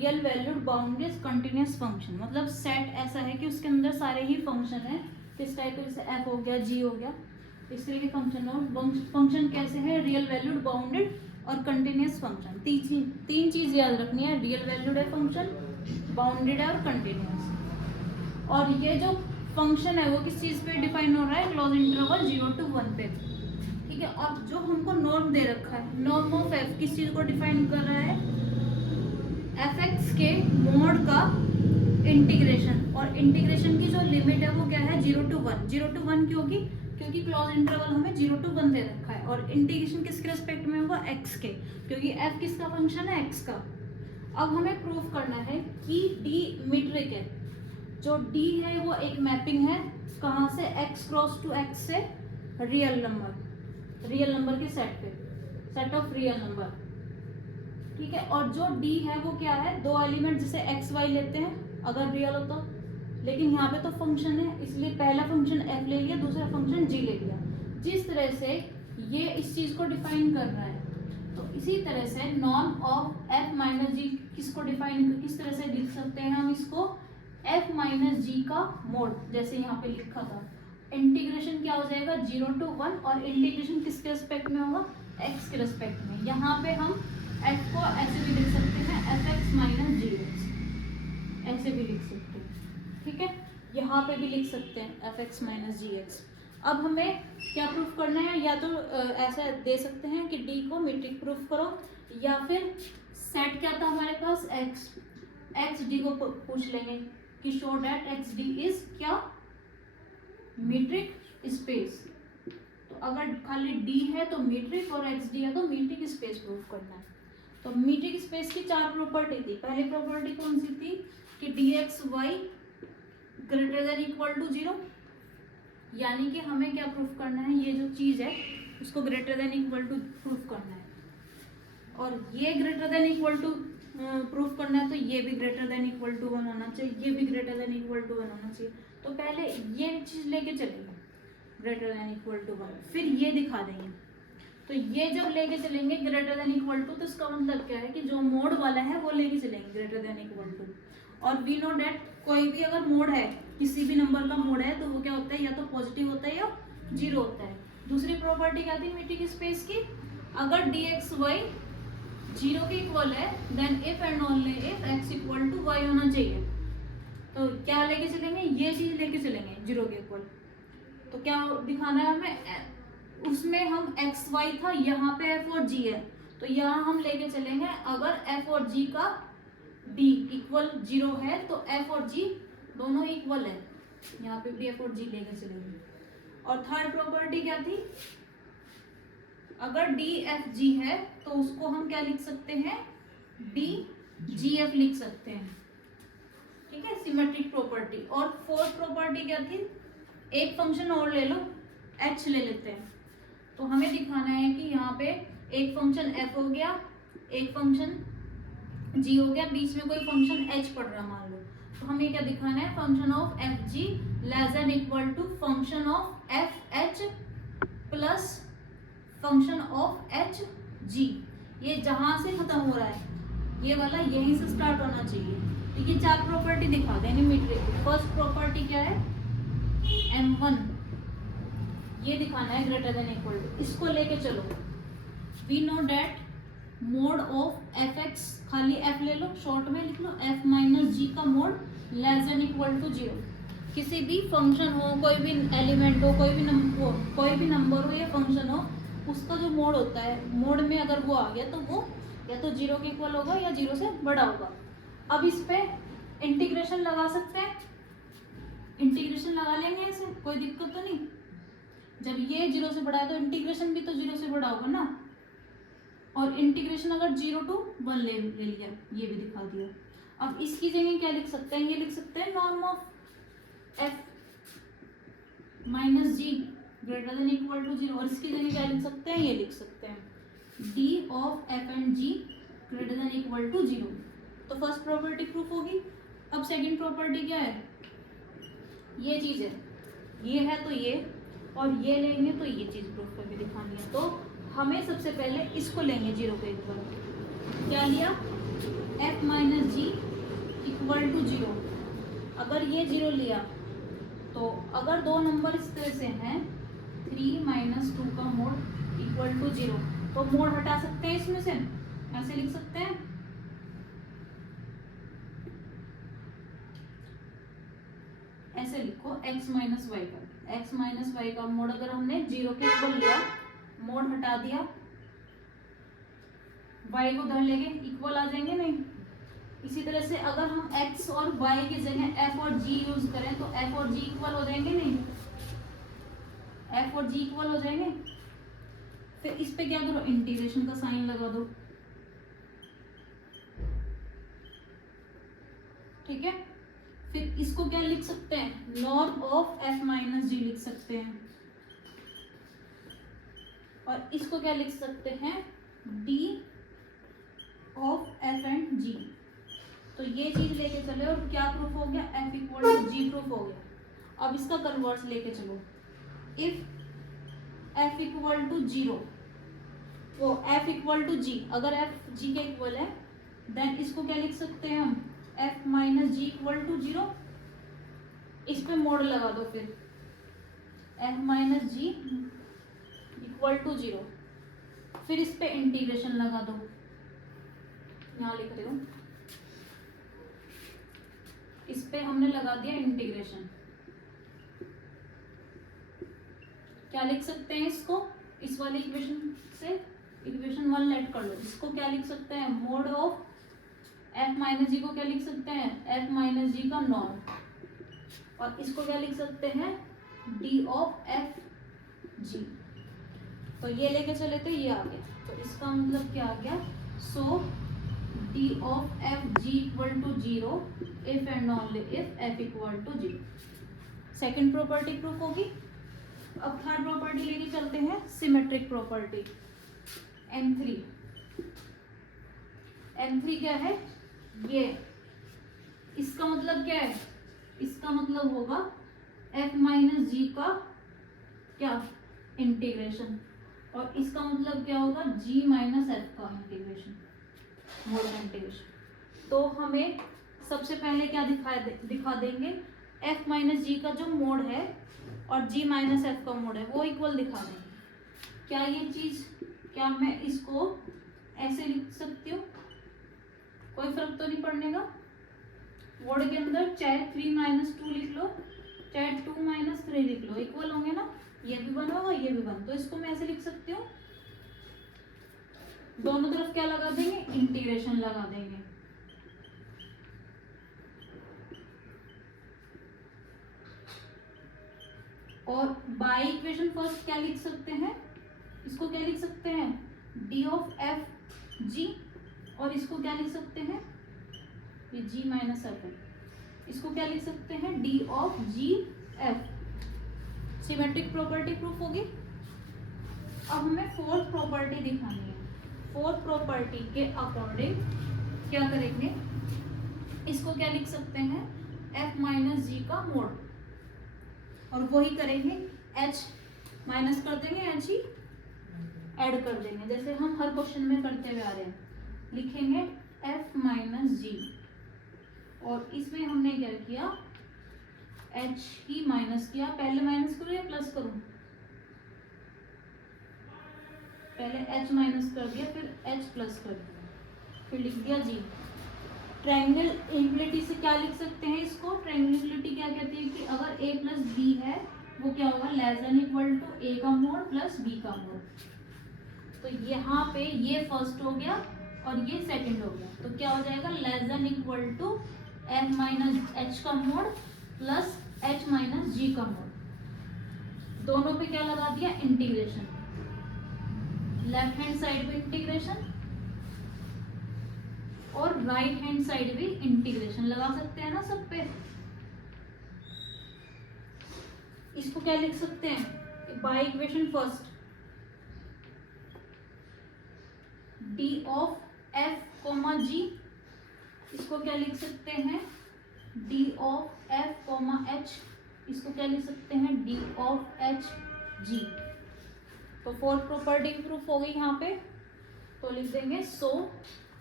Real valued bounded continuous function, मतलब set ऐसा है कि उसके अंदर सारे ही फंक्शन है, किस टाइप के, जैसे एफ हो गया, जी हो गया, इस तरह के फंक्शन। और फंक्शन कैसे है, रियल वैल्यूड बाउंडेड और कंटिन्यूस फंक्शन। तीन चीज याद रखनी है, रियल वैल्यूड है फंक्शन, बाउंडेड है और कंटिन्यूस। और ये जो फंक्शन है वो किस चीज पे डिफाइन हो रहा है, क्लोज इंटरवल 0 to 1 पे, ठीक है। और जो हमको नॉर्म दे रखा है, नॉर्म ऑफ एफ किस चीज को डिफाइन कर रहा है, एफ एक्स के मोड का इंटीग्रेशन। और इंटीग्रेशन की जो लिमिट है वो क्या है, 0 to 1। 0 to 1 क्योंकि क्लोज इंटरवल हमें 0 to 1 दे रखा है। और इंटीग्रेशन किसके रेस्पेक्ट में होगा, एक्स के, क्योंकि एफ किसका फंक्शन है, एक्स का। अब हमें प्रूफ करना है कि डी मीट्रिक है। जो डी है वो एक मैपिंग है, कहाँ से, एक्स क्रॉस टू एक्स से रियल नंबर के सेट पे, सेट ऑफ रियल नंबर, ठीक है। और जो डी है वो क्या है, दो एलिमेंट जैसे एक्स वाई लेते हैं अगर रियल हो तो, लेकिन यहाँ पे तो फंक्शन है इसलिए पहला फंक्शन एफ ले लिया, दूसरा फंक्शन जी ले लिया। जिस तरह से ये इस चीज को डिफाइन कर रहा है, तो इसी तरह से नॉर्म ऑफ एफ माइनस जी किसको डिफाइन, किस तरह से लिख सकते हैं हम इसको, एफ माइनस जी का मोड, जैसे यहाँ पे लिखा था। इंटीग्रेशन क्या हो जाएगा, 0 to 1, और इंटीग्रेशन किसके रेस्पेक्ट में होगा, एक्स के रेस्पेक्ट में। यहाँ पे हम एफ को ऐसे भी लिख सकते हैं, एफ एक्स माइनस जी एक्स, ऐसे भी लिख सकते हैं, ठीक है। यहाँ पे भी लिख सकते हैं एफ एक्स माइनस जी एक्स। अब हमें क्या प्रूफ करना है, या तो ऐसा दे सकते हैं कि डी को मीट्रिक प्रूफ करो, या फिर सेट क्या था हमारे पास, एक्स डी को पूछ लेंगे कि show that x D is क्या, मीट्रिक स्पेस। तो अगर खाली डी है तो मीट्रिक, और एक्स डी है तो मीट्रिक स्पेस प्रूफ करना है। तो मीट्रिक स्पेस की 4 प्रॉपर्टी थी। पहली प्रॉपर्टी कौन सी थी कि d x y greater than equal to 0, यानी कि हमें क्या प्रूफ करना है, ये जो चीज है उसको greater than equal to proof करना है। और ये greater than equal to proof करना है तो ये भी ग्रेटर देन इक्वल टू 1 होना चाहिए, ये भी ग्रेटर देन इक्वल टू 1 होना चाहिए। तो पहले ये चीज लेके चलेंगे ग्रेटर देन इक्वल टू 1, फिर ये दिखा देंगे। तो ये जब लेके चलेंगे ग्रेटर देन इक्वल टू, तो इसका मतलब क्या है कि जो मोड वाला है वो लेके चलेंगे ग्रेटर देन इक्वल टू। और वी नो डेट कोई भी अगर मोड है, किसी भी नंबर का मोड है, तो वो क्या होता है, या तो पॉजिटिव होता है या 0 होता है। दूसरी प्रॉपर्टी क्या थी मीट्रिक स्पेस की, अगर डी एक्स वाई 0 के इक्वल है, then if and only if x equal to y होना चाहिए। तो क्या लेके चलेंगे, ये चीज लेके चलेंगे 0 के इक्वल। तो क्या दिखाना है हमें, उसमें हम एक्स वाई था, यहाँ पे एफ और जी है, तो यहाँ हम लेके चलेंगे अगर एफ और जी का डी इक्वल 0 है तो एफ और जी दोनों इक्वल है, यहाँ पे भी एफ और जी लेके चलेंगे। और थर्ड प्रॉपर्टी क्या थी, अगर डी एफ जी है तो उसको हम क्या लिख सकते हैं, डी जी एफ लिख सकते हैं, ठीक है, सिमेट्रिक प्रॉपर्टी। और फोर्थ प्रॉपर्टी क्या थी, एक फंक्शन और ले लो, एच ले लेते हैं। तो हमें दिखाना है कि यहाँ पे एक फंक्शन एफ हो गया, एक फंक्शन जी हो गया, बीच में कोई फंक्शन एच पड़ रहा मान लो। तो हमें क्या दिखाना है, function of f g less than equal to function of f h plus function of h g. ये जहां से खत्म हो रहा है ये वाला यहीं से स्टार्ट होना चाहिए। तो ये 4 प्रॉपर्टी दिखा देंगे मीट्रिक की। फर्स्ट प्रॉपर्टी क्या है, M1, ये दिखाना है ग्रेटर देन इक्वल टू, इसको लेके चलो। We know that mod of f x, खाली एफ ले लो, शॉर्ट में लिख लो, एफ माइनस जी का mod less than equal to 0। किसी भी फंक्शन हो, कोई भी एलिमेंट हो, कोई भी नंबर हो या फंक्शन हो, उसका जो मोड होता है, मोड में अगर वो आ गया तो वो या तो 0 के इक्वल होगा या 0 से बड़ा होगा। अब इस पे इंटीग्रेशन लगा सकते हैं, इंटीग्रेशन लगा लेंगे ऐसे, कोई दिक्कत तो नहीं। जब ये 0 से बड़ा है तो इंटीग्रेशन भी तो 0 से बड़ा होगा ना। और इंटीग्रेशन अगर 0 to 1 ले लिया, ये भी दिखा दिया। अब इसकी जगह क्या लिख सकते हैं, ये लिख सकते हैं norm of f minus g greater than equal to 0। और इसकी जगह क्या लिख सकते हैं, ये लिख सकते हैं d of f and g greater than equal to 0। तो फर्स्ट प्रॉपर्टी प्रूफ होगी। अब सेकंड प्रॉपर्टी क्या है, ये चीज है, ये है तो ये, और ये लेंगे तो ये चीज प्रूफ करके दिखानी है। तो हमें सबसे पहले इसको लेंगे 0 के इक्वल। क्या लिया, f minus g equal to 0। अगर ये 0 लिया तो अगर दो नंबर इस तरह से हैं 3 माइनस 2 का मोड इक्वल टू 0, तो मोड हटा सकते हैं इसमें से, ऐसे लिख सकते हैं। ऐसे लिखो x माइनस वाई का, x माइनस वाई का मोड अगर हमने 0 के इक्वल लिया, मोड हटा दिया, y को धर लेंगे, इक्वल आ जाएंगे नहीं। इसी तरह से अगर हम x और y की जगह f और g यूज करें तो f और g इक्वल हो जाएंगे नहीं, f और g इक्वल हो जाएंगे। फिर इस पे क्या करो, इंटीग्रेशन का साइन लगा दो, ठीक है। फिर इसको क्या लिख सकते हैं, नॉर्म ऑफ f माइनस जी लिख सकते हैं, और इसको क्या लिख सकते हैं, d of f and g। तो ये चीज लेके चले और क्या प्रूफ हो गया, f equal to g proof हो गया। अब इसका कन्वर्स लेके चलो, इफ f इक्वल टू 0, वो f इक्वल टू g, अगर f g के इक्वल है देन इसको क्या लिख सकते हैं हम, f minus g equal to 0। इस पे मोड लगा दो, फिर f minus g equal to 0, फिर इस पे इंटीग्रेशन लगा दो, यहाँ लिख रही हूँ, इस पे हमने लगा दिया इंटीग्रेशन। क्या लिख सकते हैं इसको, इस वाली इक्वेशन से इक्वेशन 1 लेट कर लो, इसको क्या लिख सकते हैं, मोड ऑफ f माइनस जी को क्या लिख सकते हैं, f माइनस जी का नॉर्म, और इसको क्या लिख सकते हैं, d ऑफ f g। तो ये लेके चले थे, ये आ गया, तो इसका मतलब क्या आ गया, so d of f g equal to 0 if and only if f equal to 0। Second property proof होगी। अब थर्ड प्रॉपर्टी लेके चलते हैं, सिमेट्रिक प्रॉपर्टी M3। M3 क्या है, ये इसका मतलब क्या है, इसका मतलब होगा f माइनस जी का क्या इंटीग्रेशन, और इसका मतलब क्या होगा, g माइनस एफ का इंटीग्रेशन, मोड इंटीग्रेशन। तो हमें सबसे पहले क्या दिखा देंगे, f माइनस जी का जो मोड है और g माइनस एफ का मोड है वो इक्वल दिखा देंगे। क्या ये चीज, क्या मैं इसको ऐसे लिख सकती हूँ, कोई फर्क तो नहीं पड़ने का। वर्ड के अंदर चाहे 3 माइनस 2 लिख लो, चाहे 2 माइनस 3 लिख लो, इक्वल होंगे ना, ये भी 1 होगा, ये भी 1। तो इसको मैं ऐसे लिख सकती हूँ, दोनों तरफ क्या लगा देंगे, इंटीग्रेशन लगा देंगे। और बाय इक्वेशन फर्स्ट क्या लिख सकते हैं, इसको क्या लिख सकते हैं, d ऑफ f g, और इसको क्या लिख सकते हैं, ये g माइनस एफ है, इसको क्या लिख सकते हैं, d of g f। Symmetric property proof होगी। अब हमें फोर्थ प्रॉपर्टी दिखानी है। फोर्थ प्रॉपर्टी के अकॉर्डिंग क्या करेंगे, इसको क्या लिख सकते हैं, f माइनस जी का मोड, और वही करेंगे, h माइनस कर देंगे, h ही ऐड कर देंगे, जैसे हम हर क्वेश्चन में करते हुए आ रहे हैं। लिखेंगे f माइनस जी, और इसमें हमने क्या किया, h ही माइनस किया। पहले माइनस करूँ या प्लस करूँ, पहले h माइनस कर दिया, फिर h प्लस कर दिया, फिर लिख दिया g। ट्रायंगल इक्वलिटी से क्या लिख सकते हैं इसको, ट्रायंगल इक्वलिटी क्या कहती है कि अगर a प्लस बी है वो क्या होगा, less than equal to a का मोड प्लस b का मोड। तो यहाँ पे ये फर्स्ट हो गया और ये सेकंड हो गया, तो क्या हो जाएगा, less than equal to f minus h का mod plus h minus g का मोड। दोनों पे क्या लगा दिया, इंटीग्रेशन, लेफ्ट हैंड साइड पे इंटीग्रेशन और राइट हैंड साइड भी इंटीग्रेशन लगा सकते हैं ना सब पे। इसको क्या लिख सकते हैं, by equation first d of f comma g, इसको क्या लिख सकते हैं, d of f comma h, इसको क्या लिख सकते हैं, d ऑफ h g। तो फोर्थ प्रॉपर्टी प्रूफ हो गई यहाँ पे, तो लिख देंगे सो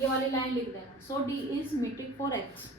ये वाली लाइन लिख देना. So D is metric for x.